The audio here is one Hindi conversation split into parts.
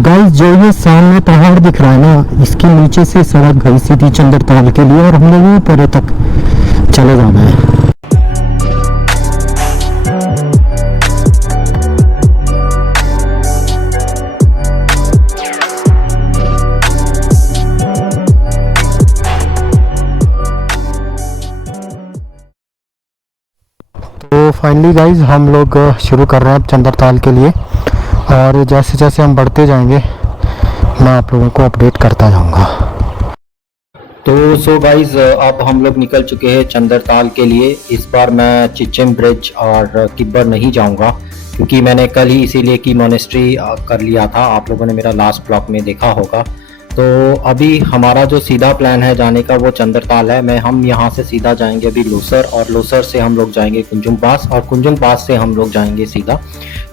गाइस जो ये सामने पहाड़ दिख रहा है ना, इसके नीचे से सड़क गई सीधी चंद्रताल के लिए और हम लोगों को परे तक चले जाना है। तो फाइनली गाइस हम लोग शुरू कर रहे हैं अब चंद्रताल के लिए, और जैसे जैसे हम बढ़ते जाएंगे मैं आप लोगों को अपडेट करता जाऊंगा। तो सो गाइस अब हम लोग निकल चुके हैं चंद्रताल के लिए। इस बार मैं चिचिम ब्रिज और किब्बर नहीं जाऊंगा, क्योंकि मैंने कल ही इसीलिए की मॉनेस्ट्री कर लिया था। आप लोगों ने मेरा लास्ट ब्लॉग में देखा होगा। तो अभी हमारा जो सीधा प्लान है जाने का वो चंद्रताल है। हम यहाँ से सीधा जाएंगे अभी लोसर, और लोसर से हम लोग जाएंगे कुंजुम पास, और कुंजुम पास से हम लोग जाएंगे सीधा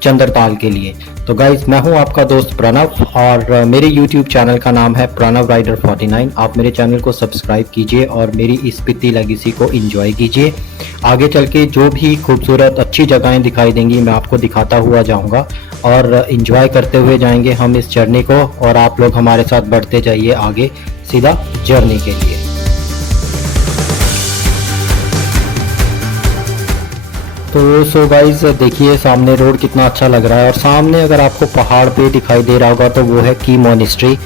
चंद्रताल के लिए। तो गाइस मैं हूँ आपका दोस्त प्रणव, और मेरे YouTube चैनल का नाम है प्रणव राइडर 49। आप मेरे चैनल को सब्सक्राइब कीजिए और मेरी इस स्पीति लेगेसी को एंजॉय कीजिए। आगे चल के जो भी खूबसूरत अच्छी जगहें दिखाई देंगी मैं आपको दिखाता हुआ जाऊँगा, और एंजॉय करते हुए जाएंगे हम इस जर्नी को, और आप लोग हमारे साथ बढ़ते जाइए आगे सीधा जर्नी के लिए। तो सो गाइस देखिए सामने रोड कितना अच्छा लग रहा है, और सामने अगर आपको पहाड़ पे दिखाई दे रहा होगा तो वो है की मॉनेस्ट्री।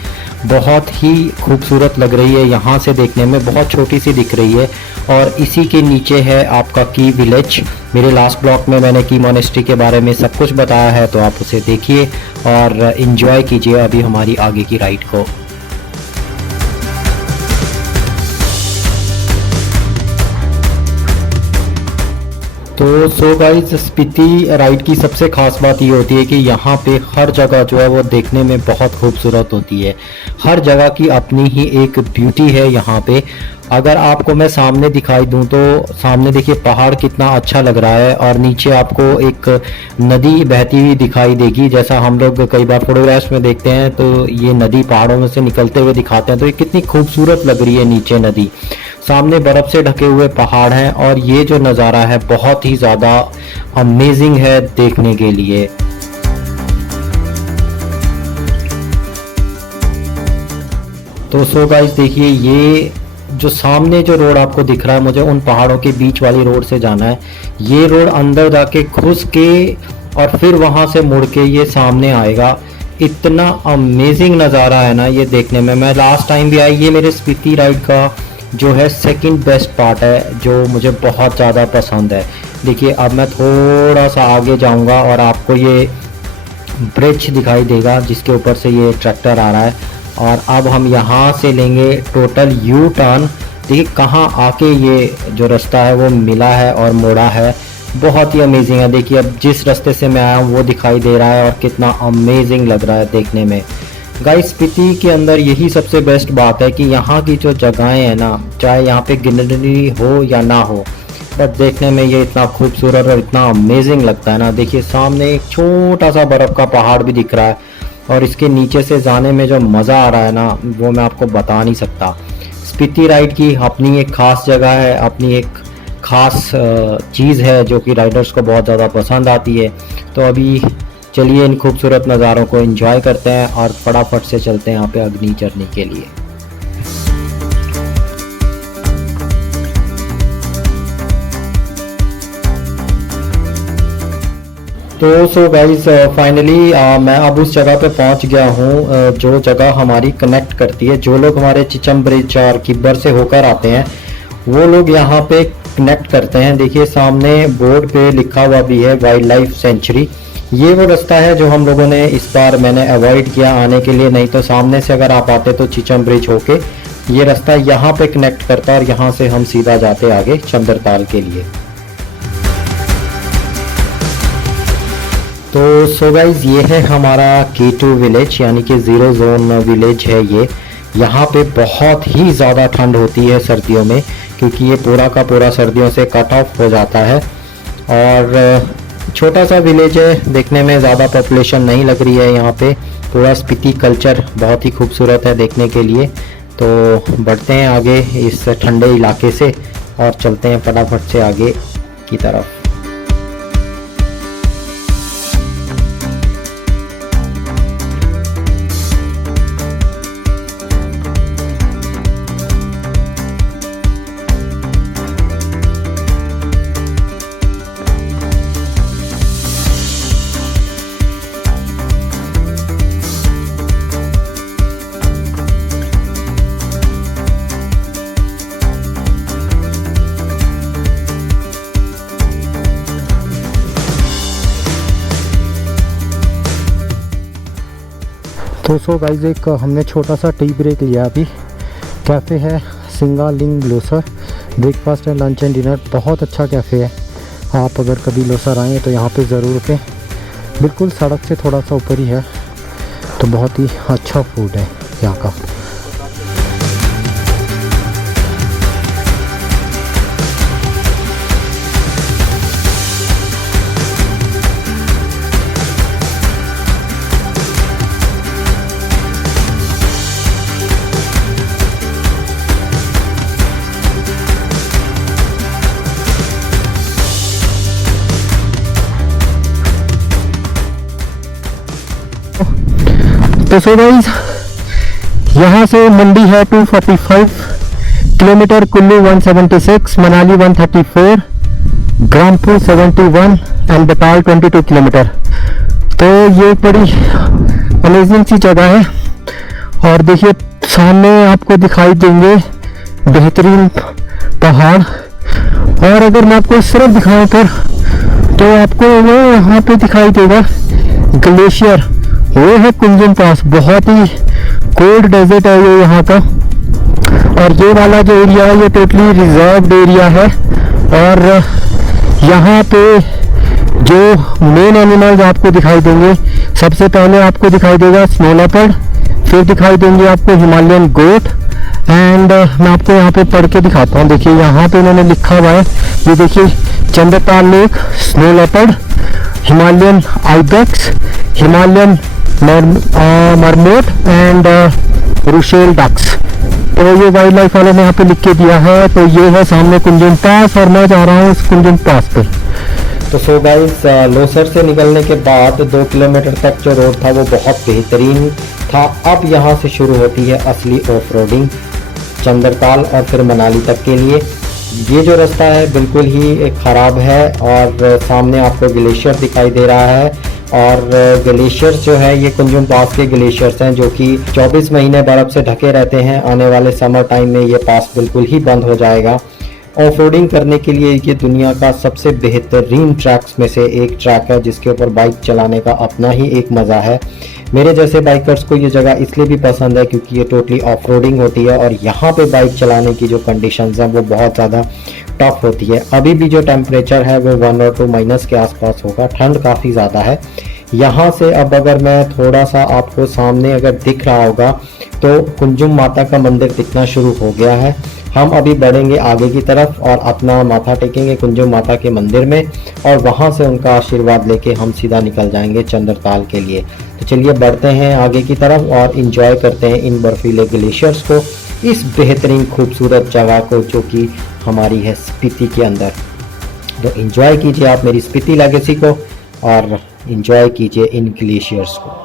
बहुत ही खूबसूरत लग रही है, यहाँ से देखने में बहुत छोटी सी दिख रही है, और इसी के नीचे है आपका की विलेज। मेरे लास्ट ब्लॉग में मैंने की मॉनेस्ट्री के बारे में सब कुछ बताया है, तो आप उसे देखिए और एंजॉय कीजिए अभी हमारी आगे की राइड को। तो सो गाइस स्पीति राइड की सबसे खास बात ये होती है कि यहाँ पे हर जगह जो है वो देखने में बहुत खूबसूरत होती है। हर जगह की अपनी ही एक ब्यूटी है यहाँ पे। अगर आपको मैं सामने दिखाई दूँ तो सामने देखिए पहाड़ कितना अच्छा लग रहा है, और नीचे आपको एक नदी बहती हुई दिखाई देगी। जैसा हम लोग कई बार फोटोग्राफ्स में देखते हैं तो ये नदी पहाड़ों में से निकलते हुए दिखाते हैं, तो ये कितनी खूबसूरत लग रही है नीचे नदी। सामने बर्फ से ढके हुए पहाड़ हैं, और ये जो नज़ारा है बहुत ही ज़्यादा अमेजिंग है देखने के लिए। तो सो गाइस देखिए ये जो सामने जो रोड आपको दिख रहा है, मुझे उन पहाड़ों के बीच वाली रोड से जाना है। ये रोड अंदर जाके घुस के और फिर वहाँ से मुड़ के ये सामने आएगा। इतना अमेजिंग नज़ारा है ना ये देखने में। मैं लास्ट टाइम भी आई, ये मेरे स्पीति राइड का जो है सेकंड बेस्ट पार्ट है, जो मुझे बहुत ज़्यादा पसंद है। देखिए अब मैं थोड़ा सा आगे जाऊंगा और आपको ये ब्रिज दिखाई देगा जिसके ऊपर से ये ट्रैक्टर आ रहा है, और अब हम यहाँ से लेंगे टोटल यू टर्न। देखिए कहाँ आके ये जो रास्ता है वो मिला है और मोड़ा है, बहुत ही अमेजिंग है। देखिए अब जिस रास्ते से मैं आया हूँ वो दिखाई दे रहा है, और कितना अमेजिंग लग रहा है देखने में। गाइस स्पीति के अंदर यही सबसे बेस्ट बात है कि यहाँ की जो जगहें हैं ना, चाहे यहाँ पे ग्रीनरी हो या ना हो, बट देखने में ये इतना खूबसूरत और इतना अमेजिंग लगता है ना। देखिए सामने एक छोटा सा बर्फ़ का पहाड़ भी दिख रहा है, और इसके नीचे से जाने में जो मज़ा आ रहा है ना वो मैं आपको बता नहीं सकता। स्पीति राइड की अपनी एक ख़ास जगह है, अपनी एक ख़ास चीज़ है जो कि राइडर्स को बहुत ज़्यादा पसंद आती है। तो अभी चलिए इन खूबसूरत नज़ारों को एंजॉय करते हैं, और फटाफट से चलते हैं यहाँ पे अग्नि जर्नी के लिए। तो सो गाइस फाइनली मैं अब उस जगह पे पहुंच गया हूँ जो जगह हमारी कनेक्ट करती है। जो लोग हमारे चिचम ब्रिज और किब्बर से होकर आते हैं वो लोग यहाँ पे कनेक्ट करते हैं। देखिए सामने बोर्ड पे लिखा हुआ भी है वाइल्ड लाइफ सेंचुरी। ये वो रास्ता है जो हम लोगों ने इस बार मैंने अवॉइड किया आने के लिए, नहीं तो सामने से अगर आप आते तो चिचम ब्रिज होके ये रास्ता यहाँ पे कनेक्ट करता, और यहाँ से हम सीधा जाते आगे चंद्रताल के लिए। तो सो गाइज ये है हमारा K2 विलेज, यानी कि ज़ीरो जोन विलेज है ये। यहाँ पे बहुत ही ज़्यादा ठंड होती है सर्दियों में, क्योंकि ये पूरा का पूरा सर्दियों से कट ऑफ हो जाता है। और छोटा सा विलेज है, देखने में ज़्यादा पॉपुलेशन नहीं लग रही है यहाँ पे। पूरा स्पीति कल्चर बहुत ही खूबसूरत है देखने के लिए। तो बढ़ते हैं आगे इस ठंडे इलाके से, और चलते हैं फटाफट से आगे की तरफ। तो सो गाइस एक हमने छोटा सा टी ब्रेक लिया अभी। कैफ़े है सिंगालिंग लोसर, breakfast and lunch and dinner, बहुत अच्छा कैफ़े है। आप अगर कभी लोसर आएँ तो यहाँ पे ज़रूर रुकें। बिल्कुल सड़क से थोड़ा सा ऊपर ही है, तो बहुत ही अच्छा फूड है यहाँ का। तो सो गाइस यहाँ से मंडी है 245 kilometre, Kullu 176, Manali 134, Gramphu 71 and Batal 22 kilometre. तो ये बड़ी अमेजिंग सी जगह है। और देखिए सामने आपको दिखाई देंगे बेहतरीन पहाड़। और अगर मैं आपको इस तरफ दिखाऊं तो आपको वो यहाँ पे दिखाई देगा ग्लेशियर, वो है कुंजुम पास। बहुत ही कोल्ड डेजर्ट है ये यहाँ का। और ये वाला जो एरिया है ये टोटली रिजर्व्ड एरिया है। और यहाँ पे जो मेन एनिमल्स आपको दिखाई देंगे, सबसे पहले आपको दिखाई देगा स्नो लेपर्ड, फिर दिखाई देंगे आपको हिमालयन गोट। एंड मैं आपको यहाँ पे पढ़ के दिखाता हूँ। देखिए यहाँ पे इन्होंने लिखा हुआ है, ये देखिए Chandratal lake, snow leopard, Himalayan ibex, Himalayan marmot and रुशेल डक्स। तो ये वाइल्ड लाइफ वाले ने यहाँ पे लिख के दिया है। तो ये है सामने कुंजुम पास और मैं जा रहा हूँ इस कुंजुम पास पे। तो सो गाइस लोसर से निकलने के बाद 2 किलोमीटर तक जो रोड था वो बहुत बेहतरीन था। अब यहाँ से शुरू होती है असली ऑफ रोडिंग चंद्रताल और फिर मनाली तक के लिए। ये जो रास्ता है बिल्कुल ही ख़राब है और सामने आपको ग्लेशियर दिखाई दे रहा है। और ग्लेशियर्स जो है ये कुंजुम पास के ग्लेशियर्स हैं जो कि 24 महीने बर्फ़ से ढके रहते हैं। आने वाले समर टाइम में ये पास बिल्कुल ही बंद हो जाएगा। ऑफ रोडिंग करने के लिए ये दुनिया का सबसे बेहतरीन ट्रैक्स में से एक ट्रैक है जिसके ऊपर बाइक चलाने का अपना ही एक मज़ा है। मेरे जैसे बाइकर्स को ये जगह इसलिए भी पसंद है क्योंकि ये टोटली ऑफ रोडिंग होती है और यहाँ पे बाइक चलाने की जो कंडीशंस हैं वो बहुत ज़्यादा टफ होती है। अभी भी जो टेम्परेचर है वो 1 और 2 माइनस के आसपास होगा, ठंड काफ़ी ज़्यादा है। यहाँ से अब अगर मैं थोड़ा सा आपको सामने अगर दिख रहा होगा तो कुंजुम माता का मंदिर दिखना शुरू हो गया है। हम अभी बढ़ेंगे आगे की तरफ और अपना माथा टेकेंगे कुंजुम माता के मंदिर में और वहाँ से उनका आशीर्वाद लेके हम सीधा निकल जाएंगे चंद्रताल के लिए। तो चलिए बढ़ते हैं आगे की तरफ और इन्जॉय करते हैं इन बर्फीले ग्लेशियर्स को, इस बेहतरीन खूबसूरत जगह को जो कि हमारी है स्पीति के अंदर। तो इन्जॉय कीजिए आप मेरी स्पीति लेगेसी को और इन्जॉय कीजिए इन ग्लेशियर्स को।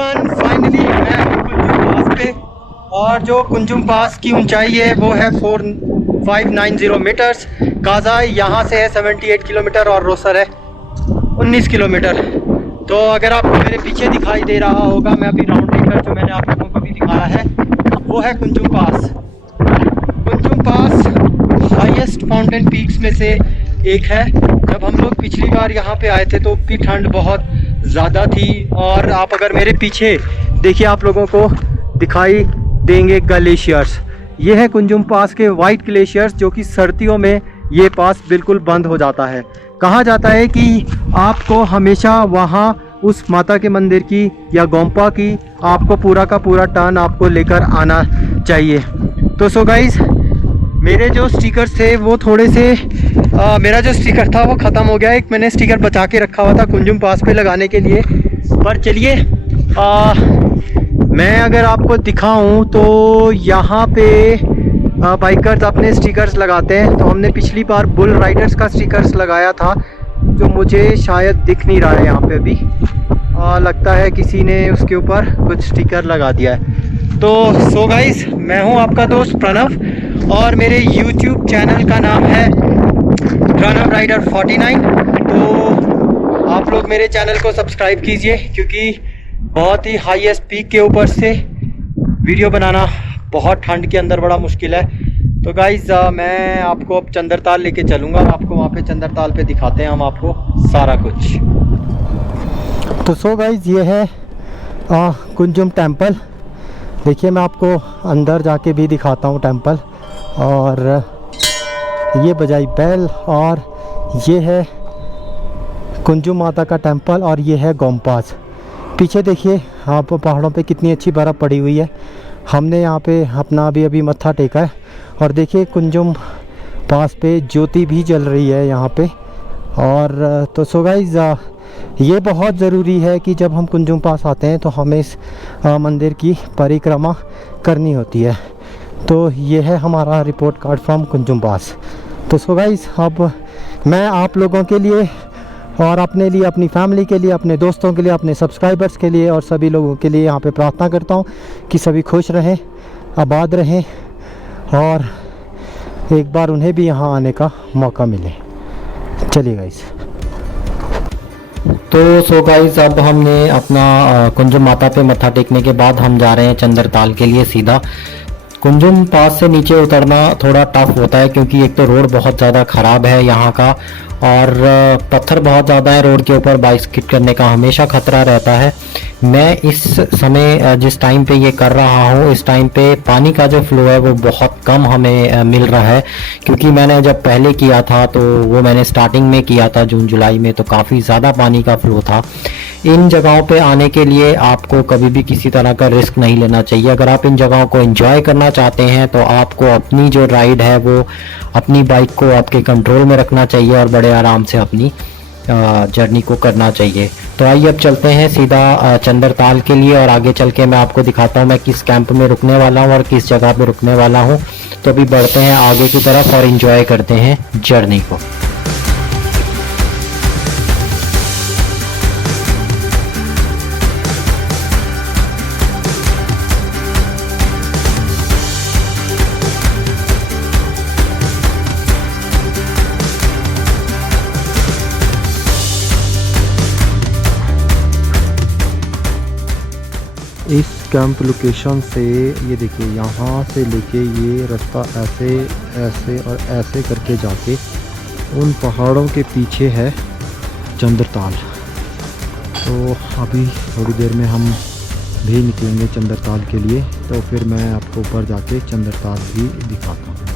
एवरीवन, फाइनली मैं हूँ कुंजुम पास पे। और जो कुंजुम पास की ऊंचाई है वो है 4590 मीटर्स। काजा यहाँ से है 78 किलोमीटर और रोसर है 19 किलोमीटर। तो अगर आपको मेरे पीछे दिखाई दे रहा होगा, मैं अभी राउंड लेकर जो मैंने आप लोगों को भी दिखाया है वो है कुंजुम पास। कुंजुम पास हाईएस्ट माउंटेन पीक्स में से एक है। जब हम लोग पिछली बार यहाँ पे आए थे तो भी ठंड बहुत ज़्यादा थी। और आप अगर मेरे पीछे देखिए, आप लोगों को दिखाई देंगे ग्लेशियर्स। ये है कुंजुम पास के वाइट ग्लेशियर्स, जो कि सर्दियों में ये पास बिल्कुल बंद हो जाता है। कहा जाता है कि आपको हमेशा वहाँ उस माता के मंदिर की या गोम्पा की आपको पूरा का पूरा टर्न आपको लेकर आना चाहिए। तो सो गाइस, मेरे जो स्टिकर्स थे वो थोड़े से मेरा जो स्टिकर था वो ख़त्म हो गया। एक मैंने स्टिकर बचा के रखा हुआ था कुंजुम पास पे लगाने के लिए। पर चलिए मैं अगर आपको दिखाऊं तो यहाँ पे बाइकर्स अपने स्टिकर्स लगाते हैं। तो हमने पिछली बार बुल राइडर्स का स्टिकर्स लगाया था, जो मुझे शायद दिख नहीं रहा है यहाँ पे अभी। लगता है किसी ने उसके ऊपर कुछ स्टिकर लगा दिया है। तो सो गाइस, मैं हूँ आपका दोस्त प्रणव और मेरे YouTube चैनल का नाम है प्रणव राइडर 49। तो आप लोग मेरे चैनल को सब्सक्राइब कीजिए, क्योंकि बहुत ही हाईएस्ट पीक के ऊपर से वीडियो बनाना बहुत ठंड के अंदर बड़ा मुश्किल है। तो गाइज़ मैं आपको अब चंद्रताल लेके चलूँगा, आपको वहाँ पे चंद्रताल पे दिखाते हैं हम आपको सारा कुछ। तो सो गाइज़, ये है कुंजुम टेम्पल। देखिए, मैं आपको अंदर जाके भी दिखाता हूँ टेम्पल। और ये बजाई बैल, और ये है कुंजुम माता का टेम्पल, और ये है गोम्पास। पीछे देखिए आप पहाड़ों पे कितनी अच्छी बर्फ़ पड़ी हुई है। हमने यहाँ पे अपना अभी मत्था टेका है। और देखिए कुंजुम पास पे ज्योति भी जल रही है यहाँ पे। और तो सो गाइस, ये बहुत ज़रूरी है कि जब हम कुंजुम पास आते हैं तो हमें इस मंदिर की परिक्रमा करनी होती है। तो ये है हमारा रिपोर्ट कार्ड फ्रॉम कुंजुम पास। तो सो गाइस, अब मैं आप लोगों के लिए और अपने लिए, अपनी फैमिली के लिए, अपने दोस्तों के लिए, अपने सब्सक्राइबर्स के लिए और सभी लोगों के लिए यहाँ पे प्रार्थना करता हूँ कि सभी खुश रहें, आबाद रहें और एक बार उन्हें भी यहाँ आने का मौका मिले। चलिए गाइस। तो सो गाइस, अब हमने अपना कुंजुम माता पे मत्था टेकने के बाद हम जा रहे हैं चंद्रताल के लिए सीधा। कुंजुम पास से नीचे उतरना थोड़ा टफ होता है, क्योंकि एक तो रोड बहुत ज़्यादा ख़राब है यहाँ का, और पत्थर बहुत ज़्यादा है रोड के ऊपर। बाइक स्किड करने का हमेशा खतरा रहता है। मैं इस समय जिस टाइम पे ये कर रहा हूँ, इस टाइम पे पानी का जो फ्लो है वो बहुत कम हमें मिल रहा है, क्योंकि मैंने जब पहले किया था तो वो मैंने स्टार्टिंग में किया था जून जुलाई में, तो काफ़ी ज़्यादा पानी का फ्लो था। इन जगहों पे आने के लिए आपको कभी भी किसी तरह का रिस्क नहीं लेना चाहिए। अगर आप इन जगहों को एंजॉय करना चाहते हैं तो आपको अपनी जो राइड है वो अपनी बाइक को आपके कंट्रोल में रखना चाहिए और बड़े आराम से अपनी जर्नी को करना चाहिए। तो आइए अब चलते हैं सीधा चंद्रताल के लिए, और आगे चल के मैं आपको दिखाता हूँ मैं किस कैंप में रुकने वाला हूँ और किस जगह पे रुकने वाला हूँ। तो अभी बढ़ते हैं आगे की तरफ और एंजॉय करते हैं जर्नी को। इस कैंप लोकेशन से ये देखिए, यहाँ से लेके ये रास्ता ऐसे ऐसे और ऐसे करके जाके उन पहाड़ों के पीछे है चंद्रताल। तो अभी थोड़ी देर में हम भी निकलेंगे चंद्रताल के लिए। तो फिर मैं आपको ऊपर जाके चंद्रताल भी दिखाता हूँ।